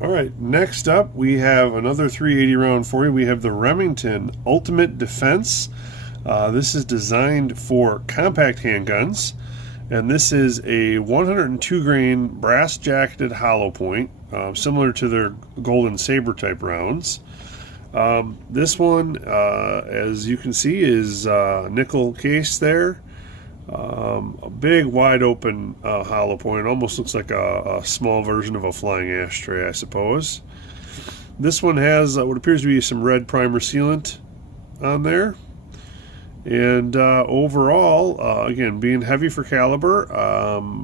All right, next up we have another 380 round for you. We have the Remington Ultimate Defense. This is designed for compact handguns, and this is a 102 grain brass jacketed hollow point, similar to their Golden Saber type rounds. This one, as you can see, is nickel case there. A big wide open hollow point, almost looks like a small version of a flying ashtray, I suppose. This one has what appears to be some red primer sealant on there, and overall, again, being heavy for caliber,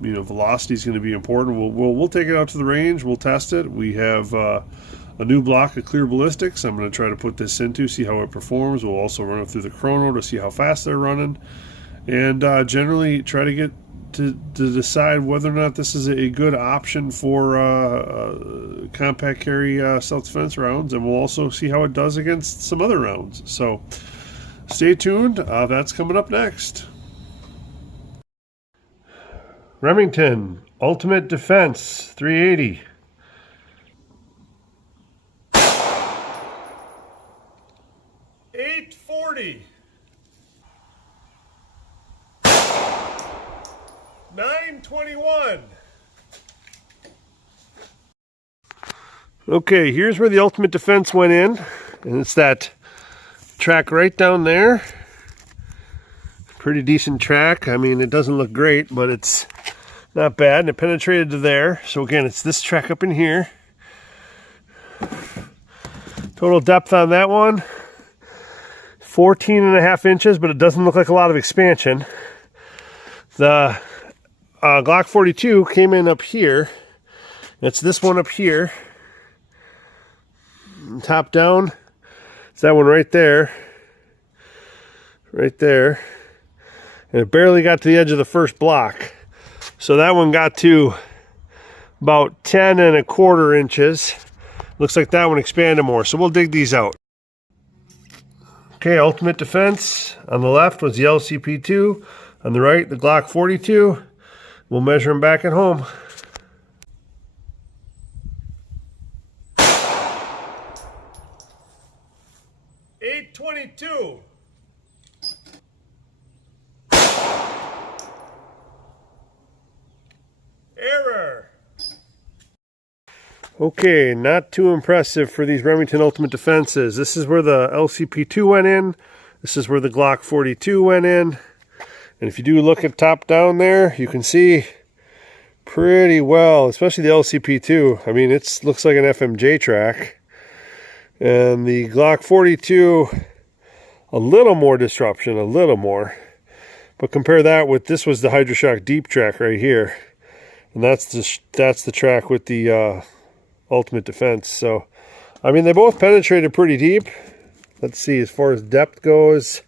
velocity is going to be important. We'll take it out to the range, we'll test it. We have a new block of clear ballistics I'm going to try to put this into, see how it performs. We'll also run it through the chrono to see how fast they're running, and generally try to get to decide whether or not this is a good option for compact carry self-defense rounds, and we'll also see how it does against some other rounds. So stay tuned, that's coming up next. Remington Ultimate Defense 380. $840. 921. Okay, here's where the Ultimate Defense went in, and it's that track right down there. Pretty decent track. I mean, it doesn't look great, but it's not bad, and it penetrated to there. So again, it's this track up in here. Total depth on that one, 14.5 inches, but it doesn't look like a lot of expansion. The Glock 42 came in up here. It's this one up here. Top down, it's that one right there. Right there. And it barely got to the edge of the first block. So that one got to about 10.25 inches. Looks like that one expanded more. So we'll dig these out. Okay, Ultimate Defense. On the left was the LCP2. On the right, the Glock 42. We'll measure them back at home. $822. Error. Okay, not too impressive for these Remington Ultimate Defenses. This is where the LCP2 went in. This is where the Glock 42 went in. And if you do look at top down there, you can see pretty well, especially the LCP2. I mean, it looks like an FMJ track. And the Glock 42, a little more disruption, a little more. But compare that with, this was the Hydroshock Deep track right here. And that's the track with the Ultimate Defense. So, I mean, they both penetrated pretty deep. Let's see, as far as depth goes,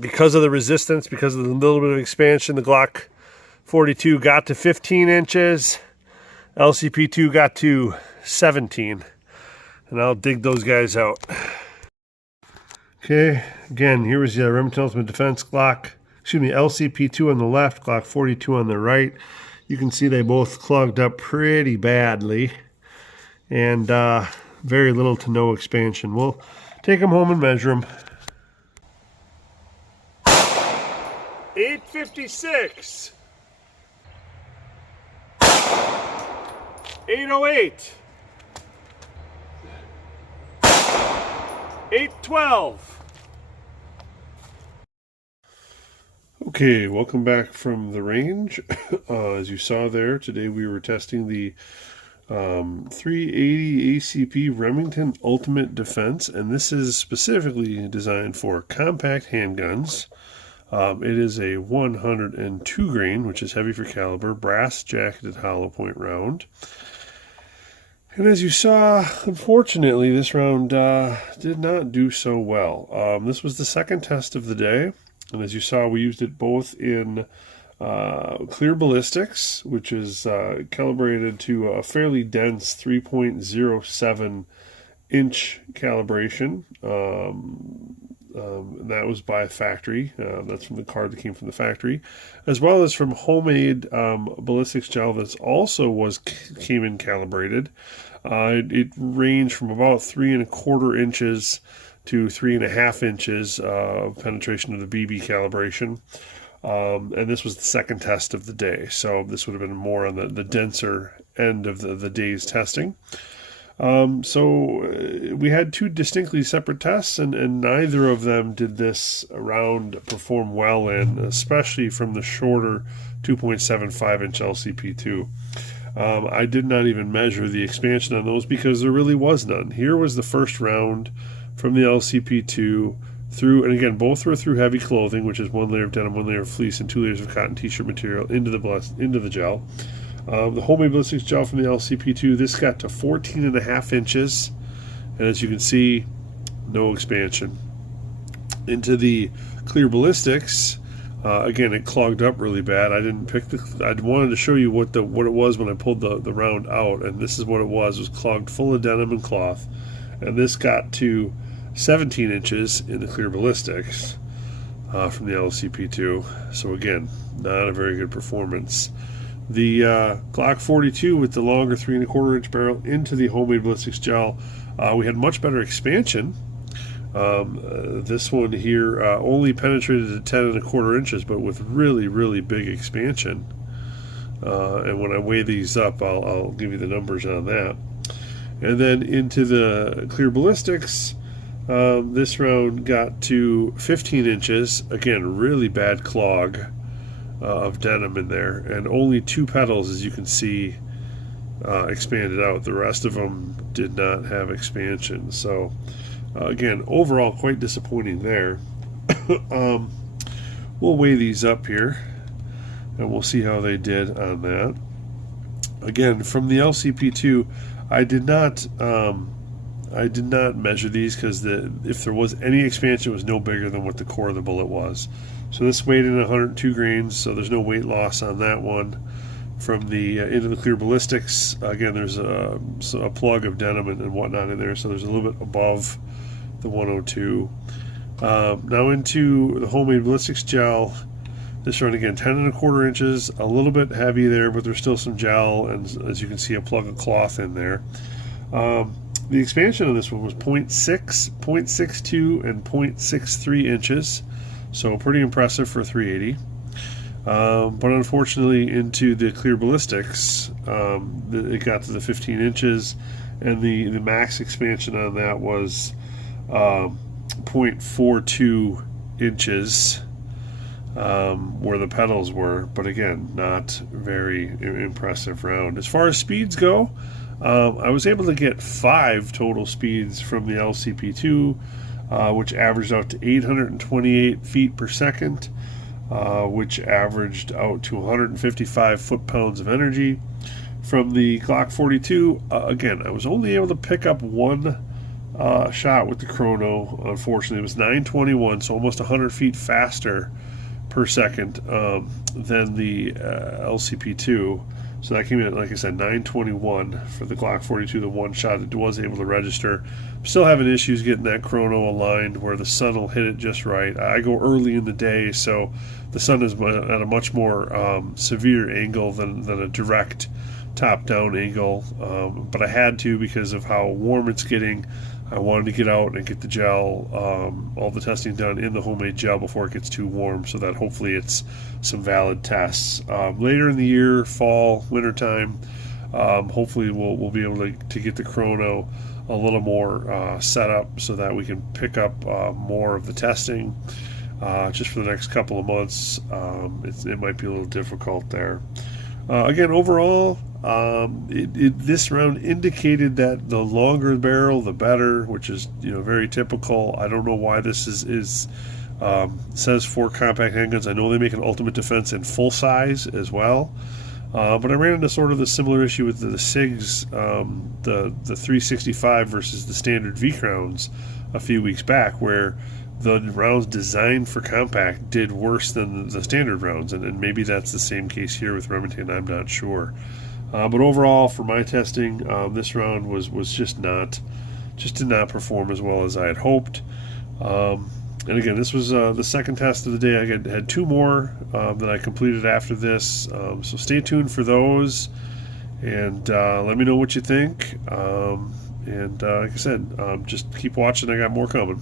because of the resistance, because of the little bit of expansion, the Glock 42 got to 15 inches. LCP2 got to 17. And I'll dig those guys out. Okay, again, here was the Remington Ultimate Defense LCP2 on the left, Glock 42 on the right. You can see they both clogged up pretty badly. And very little to no expansion. We'll take them home and measure them. 856. 808. 812. Okay, welcome back from the range. As you saw there, today we were testing the 380 ACP Remington Ultimate Defense, and this is specifically designed for compact handguns. It is a 102 grain, which is heavy for caliber, brass jacketed hollow point round. And as you saw, unfortunately, this round did not do so well. This was the second test of the day, and as you saw, we used it both in clear ballistics, which is calibrated to a fairly dense 3.07 inch calibration. That was by a factory. That's from the card that came from the factory, as well as from homemade ballistics gel that also came in calibrated. It ranged from about 3¼ inches to 3½ inches of penetration of the BB calibration. And this was the second test of the day, so this would have been more on the denser end of the day's testing. So we had two distinctly separate tests, and neither of them did this round perform well in, especially from the shorter 2.75-inch LCP2. I did not even measure the expansion on those because there really was none. Here was the first round from the LCP2 through, and again, both were through heavy clothing, which is 1 layer of denim, 1 layer of fleece, and 2 layers of cotton t-shirt material into the gel. The homemade ballistics gel from the LCP2, this got to 14½ inches, and as you can see, no expansion. Into the clear ballistics, again, it clogged up really bad. I didn't pick I wanted to show you what it was when I pulled the round out, and this is what it was. It was clogged full of denim and cloth, and this got to 17 inches in the clear ballistics from the LCP2. So again, not a very good performance. The Glock 42 with the longer 3¼ inch barrel into the homemade ballistics gel, we had much better expansion. This one here only penetrated to 10¼ inches, but with really, really big expansion. And when I weigh these up, I'll give you the numbers on that. And then into the clear ballistics, this round got to 15 inches. Again, really bad clog of denim in there, and only 2 petals, as you can see, expanded out. The rest of them did not have expansion. So again, overall quite disappointing there. We'll weigh these up here and we'll see how they did on that. Again, from the LCP2, I did not measure these because if there was any expansion, it was no bigger than what the core of the bullet was. So this weighed in 102 grains, so there's no weight loss on that one. From the into the clear ballistics, again, there's a plug of denim and whatnot in there, so there's a little bit above the 102. Now into the homemade ballistics gel. This one again, 10¼ inches, a little bit heavy there, but there's still some gel, and as you can see, a plug of cloth in there. The expansion on this one was 0.6, 0.62, and 0.63 inches, so pretty impressive for 380. But unfortunately, into the clear ballistics, it got to the 15 inches, and the max expansion on that was 0.42 inches, where the petals were, but again, not very impressive round. As far as speeds go, I was able to get 5 total speeds from the LCP2, which averaged out to 828 feet per second, which averaged out to 155 foot-pounds of energy. From the Glock 42, again, I was only able to pick up 1 shot with the chrono. Unfortunately, it was 921, so almost 100 feet faster per second than the LCP2. So that came in at, like I said, 921 for the Glock 42, the 1 shot. It was able to register. Still having issues getting that chrono aligned where the sun will hit it just right. I go early in the day, so the sun is at a much more severe angle than a direct top-down angle. But I had to because of how warm it's getting. I wanted to get out and get the gel, all the testing done in the homemade gel before it gets too warm, so that hopefully it's some valid tests. Later in the year, fall, wintertime, hopefully we'll be able to get the chrono a little more set up so that we can pick up more of the testing. Just for the next couple of months, it might be a little difficult there. Again, overall, this round indicated that the longer the barrel, the better, which is very typical. I don't know why this says for compact handguns. I know they make an Ultimate Defense in full size as well, but I ran into sort of the similar issue with the SIGs, the 365 versus the standard V rounds a few weeks back, where the rounds designed for compact did worse than the standard rounds, and maybe that's the same case here with Remington. I'm not sure, but overall, for my testing, this round was just did not perform as well as I had hoped. And again, this was the second test of the day. I had two more that I completed after this, so stay tuned for those, and let me know what you think. And like I said, just keep watching. I got more coming.